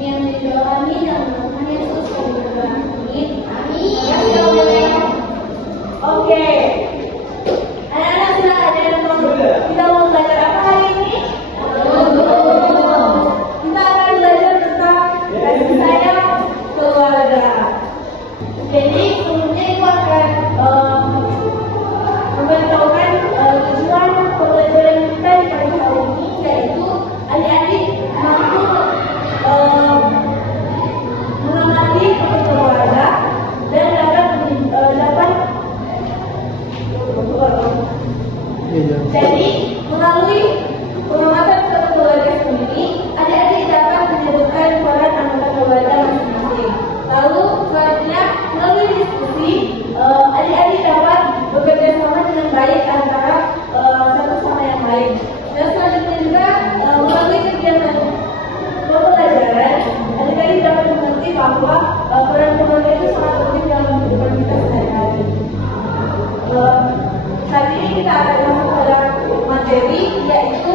Yang didoakan dan Tuhan Yesus yang berkati. Amin. Oke. Anak-anak sudah ada yang mau kita mau belajar apa hari ini? Kita akan belajar tentang kasih sayang keluarga. Jadi sebelumnya itu akan memberitahukan tujuan pembelajaran kita di pagi hari ini, yaitu adik-adik mampu mengamati keluarga dan dapat jadi melalui pengamatan satu keluarga sendiri, adik-adik dapat menyebutkan peran anggota keluarga masing-masing. Lalu selanjutnya melalui diskusi, adik-adik dapat bekerja sama dengan baik antara satu sama yang lain. Dan selanjutnya juga melalui kegiatan pembelajaran, adik-adik dapat mengerti bahwa peran keluarga itu sangat penting dalam kehidupan kita sehari-hari. Saat ini kita akan masuk pada materi, yaitu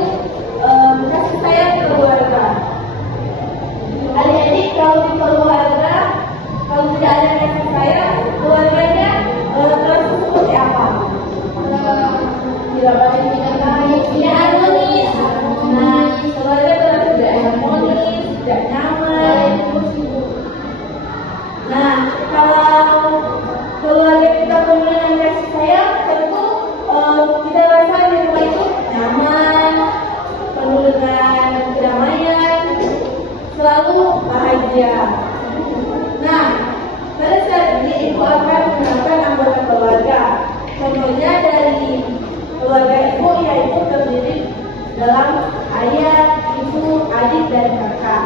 kasih sayang keluarga. Adik-adik, kalau di keluarga, kalau tidak ada kasih sayang, keluarganya terasa seperti apa? Tidak baik, tidak harmonis. Nah, keluarga terasa tidak harmonis, tidak nyaman. Nah, kalau keluarga kita penuh dengan kasih sayang, tentu kita rasa di rumah itu nyaman, penuh dengan kedamaian, selalu bahagia. Nah, pada saat ini ibu akan mengenalkan anggota keluarga. Contohnya dari keluarga ibu, yaitu terdiri dalam ayah, ibu, adik, dan kakak.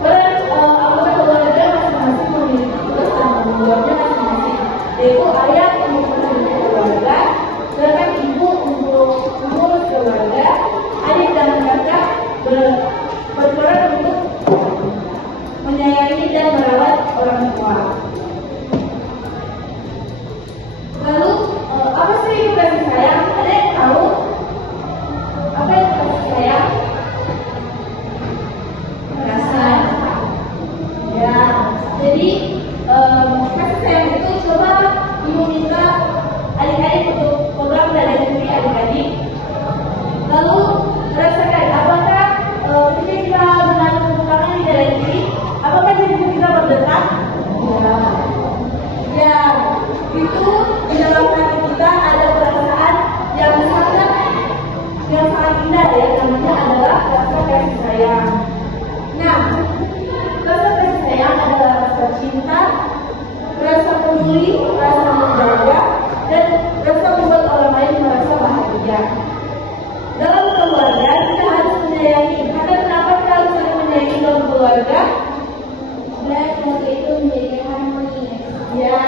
Peran anggota keluarga masing-masing memiliki tugas dan tanggung jawabnya masing-masing. Yaitu ayah untuk menjaga keluarga, sedangkan ibu untuk mengurus keluarga, adik dan kakak berperan untuk menyayangi dan merawat orang tua. Lalu apa sih itu kasih sayang? Ada yang tahu apa itu kasih sayang? Rasa. Ya, jadi kasih sayang itu coba ibu minta adik-adik untuk program dari diri adik-adik. Lalu rasakan apakah ketika kita menaruh tepuk tangan di dalam diri, apakah diri kita berdetak? Ya, itu di dalam hati kita ada perasaan yang sangat indah, ya, namanya adalah rasa kasih sayang. Nah, rasa kasih sayang adalah rasa cinta, rasa peduli, rasa menjaga, dan rasa membuat orang lain merasa bahagia. Dalam keluarga kita harus menyayangi. Karena kenapa kita harus saling menyayangi dalam keluarga? Dan keluarga itu menjadi harmoni. Ya,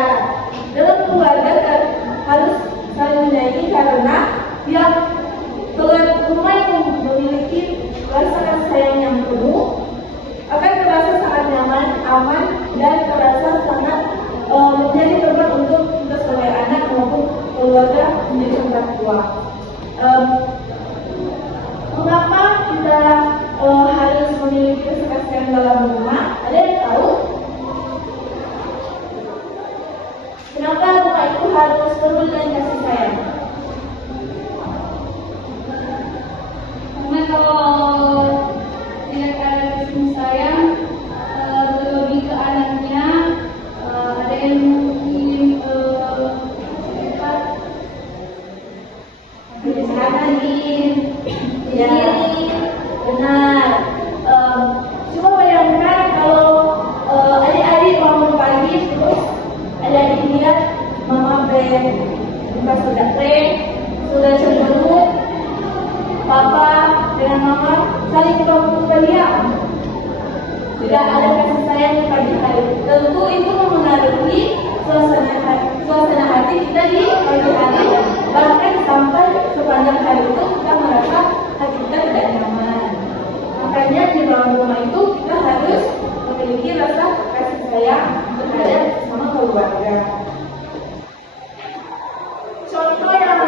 dalam keluarga kita harus saling menyayangi karena yang rumah yang memiliki rasa kasih sayang yang penuh akan terasa sangat nyaman, aman, dan terasa sangat menjadi tempat untuk kita sebagai anak maupun keluarga menjadi tempat tua. Mengapa kita harus memiliki kasih sayang dalam rumah? Ada yang tahu? Kenapa rumah itu harus penuh dengan kasih sayang? Karena kalau tidak ada kasih sayang, terlebih ke anaknya, ada yang mungkin ya, benar. Coba bayangkan kalau adik-adik bangun pagi terus adik-adik lihat mama buka sudah teh, sudah cemberut, papa dengan mama saling buka diam. Tidak ada kasih sayang di pagi hari. Tentu itu memengaruhi suasana hati kita di pagi hari. Bahkan sampai sepanjang hari itu kita merasa hati kita tidak nyaman. Makanya di dalam rumah itu kita harus memiliki rasa kasih sayang terhadap sama keluarga. Contoh yang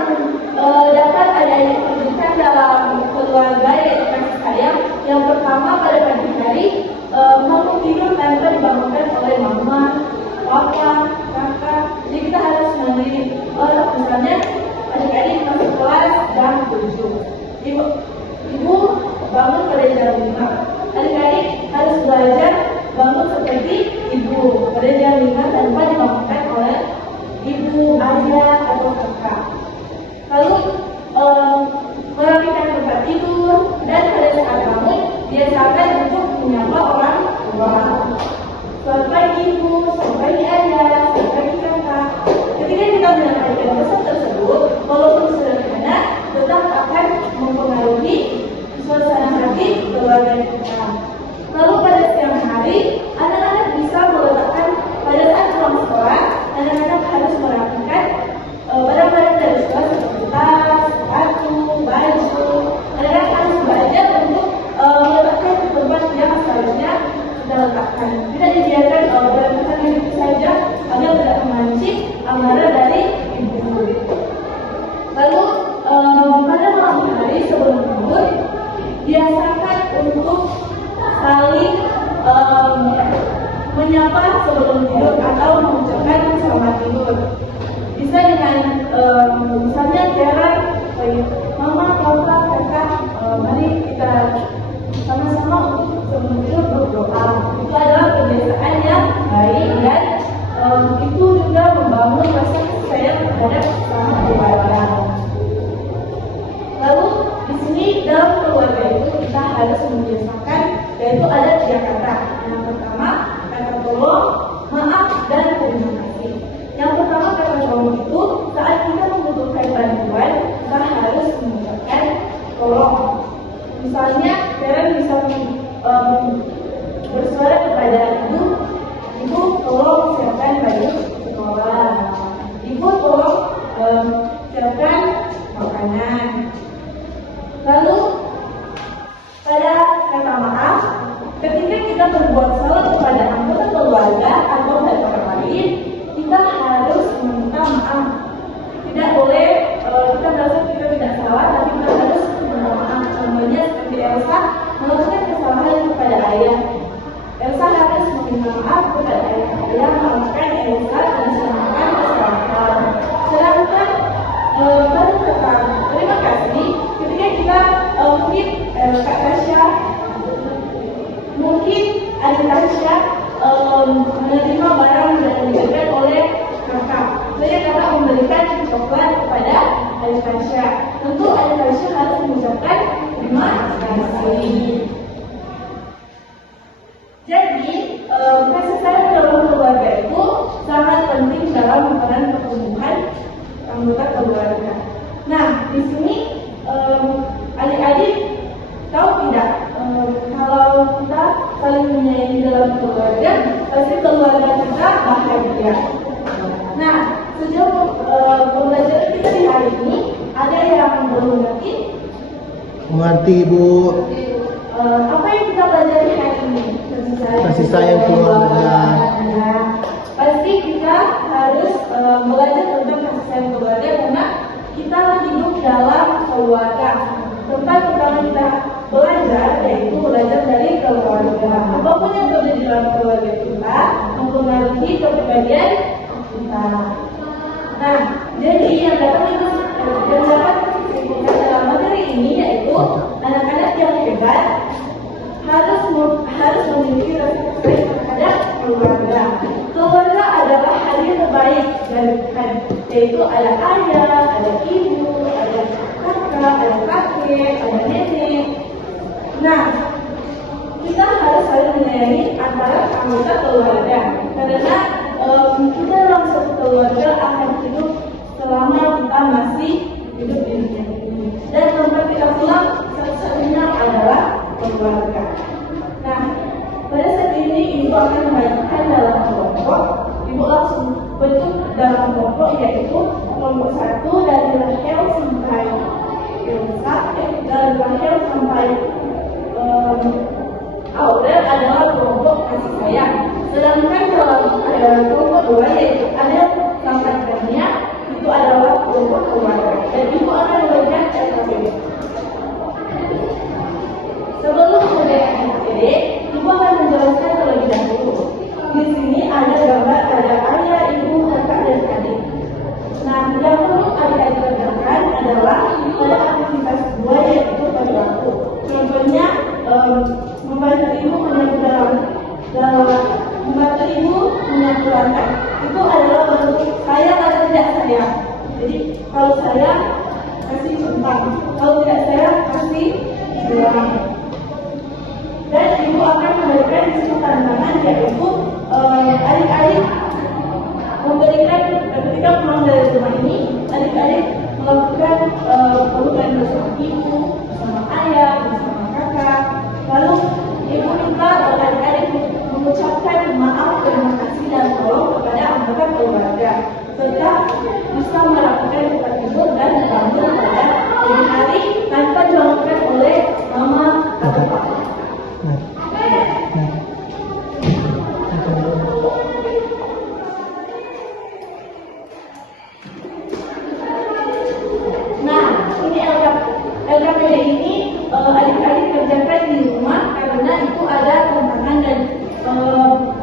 dapat ada yang ditunjukkan dalam keluarga yaitu kasih sayang yang Yang pertama, pada pagi hari kamu tidur tanpa dibangunkan oleh mama, papa, kakak. Jadi kita harus mandiri. Misalnya adik-adik masuk kelas jam 7. Ibu bangun pada jam 5. Adik-adik harus belajar bangun seperti ibu pada jam 5 tanpa dibangunkan oleh ibu, ayah, atau kakak. Lalu merapikan tempat tidur, dan pada saat bangun biasakan untuk menyapa orang tua. Selamat pagi ibu, selamat pagi ayah, selamat pagi kakak. Ketika kita menyampaikan pesan tersebut, walaupun sederhana, tetap akan mempengaruhi suasana hati keluarga kita. Lalu pada siang hari, anak-anak bisa meletakkan pada saat pulang sekolah, anak-anak harus merapikan barang-barang dari sekolah seperti tas, sepatu, baju. Anak-anak harus belajar untuk meletakkan di tempat yang seharusnya kita letakkan. Tidak dibiarkan barang-barang itu saja agar tidak memancing amarah dari ibu. Lalu pada malam hari sebelum tidur, biasakan untuk saling menyapa sebelum tidur atau mengucapkan selamat tidur. Bisa dengan misalnya cara mama, papa, kakak, mari kita sama-sama untuk sebelum tidur berdoa. Itu adalah kebiasaan yang baik dan itu juga membangun rasa kasih sayang terhadap sama keluarga. Lalu di sini dalam keluarga itu kita harus membiasakan, yaitu ada 3 kata. Yang pertama, kata tolong, maaf, dan terima kasih. Yang pertama, kata tolong itu saat kita membutuhkan bantuan, kita harus mengucapkan tolong. Misalnya, Karen bisa bersuara kepada ibu tolong siapkan baju sekolah. Ibu tolong siapkan makanan. Lalu pada kata maaf, ketika kita berbuat salah kepada anggota keluarga atau dari orang lain, kita harus meminta maaf. Tidak boleh kita merasa kita tidak salah, tapi kita harus meminta maaf. Contohnya seperti Elsa melakukan kesalahan kepada ayah. Elsa harus meminta maaf kepada ayah. Ayah memaafkan Elsa dan melakukan kesalahan. Sedangkan pada kata terima kasih, ketika kita mungkin Kak Tasya, mungkin Adik Tasya menerima barang yang diberikan oleh kakak. Saya kakak memberikan coklat kepada Adik Tasya. Tentu Adik Tasya harus mengucapkan terima kasih. Jadi kasih sayang dalam keluarga itu sangat penting dalam peran pertumbuhan anggota keluarga. Nah, di sini adik-adik tahu tidak kalau kita saling menyayangi dalam keluarga, pasti keluarga kita bahagia. Nah, sejauh pembelajaran kita di hari ini, ada yang belum mengerti? Mengerti, Ibu. Apa yang kita pelajari hari ini? Kasih sayang keluarga. Pasti kita harus belajar tentang kasih sayang keluarga karena kita hidup dalam keluarga. Tempat pertama kita belajar yaitu belajar dari keluarga. Apapun yang terjadi dalam keluarga kita mempengaruhi kepribadian kita. Nah, jadi yang dapat dalam materi ini yaitu anak-anak yang hebat harus memiliki rasa sayang terhadap keluarga. Keluarga adalah hadiah terbaik dari Tuhan, yaitu ada ayah, ada ibu, ada kakak, ada kakek, ada nenek. Nah, kita harus saling menyayangi antara anggota keluarga, karena kita dalam satu keluarga akan hidup selama kita masih hidup di dunia ini. Dan tempat kita pulang satu-satunya adalah keluarga. Nah, pada saat ini ibu akan membagikan dalam kelompok. Ibu langsung bentuk dalam kelompok yaitu kelompok 1 dari Rahel sampai Elsa, dari Rahel sampai Aurel adalah kelompok kasih sayang. Sedangkan dalam kelompok 2 yaitu ada sampai Kania, itu adalah kelompok keluarga. Dan ibu akan membagikan SKPD. Sebelum adik-adik, ibu akan menjelaskan terlebih dahulu. Di sini ada gambar ada ayah, ibu, kakak, dan adik. Nah, yang perlu adik-adik kerjakan adalah pada aktivitas 2 yaitu perilaku. Contohnya membantu ibu membantu ibu menyapu lantai. Itu adalah bentuk sayang atau tidak sayang. Jadi kalau sayang kasih centang, kalau tidak sayang kasih buang. Dan ibu akan memberikan di situ tantangan yaitu adik-adik memberikan ketika pulang dari rumah ini, adik-adik melakukan pelukan bersama ibu, bersama ayah, bersama kakak. Lalu ibu minta adik-adik mengucapkan maaf, terima kasih dan tolong kepada anggota keluarga, serta bisa melakukan tempat tidur dan bangun pada pagi hari tanpa dilakukan oleh mama atau papa. Nah, ini LKPD ini adik-adik kerjakan di rumah karena itu ada tantangan dan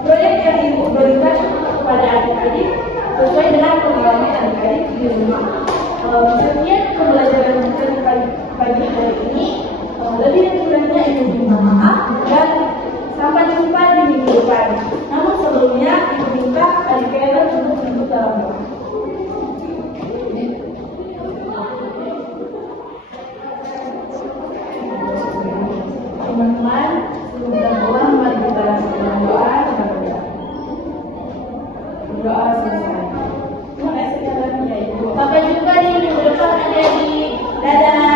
proyek yang ibu berikan kepada adik-adik sesuai dengan pengalaman adik-adik di rumah. Setiap pembelajaran kita di pagi hari ini lebih kurangnya ibu minta maaf dan sampai jumpa di minggu depan. Namun sebelumnya ibu minta adik-adik untuk menyebut dalam doa. Teman-teman, sebelum berdoa, mari kita lakukan doa berdoa selesai. Terima kasih ya Ibu. Sampai jumpa di minggu depan adik-adik. Dadah.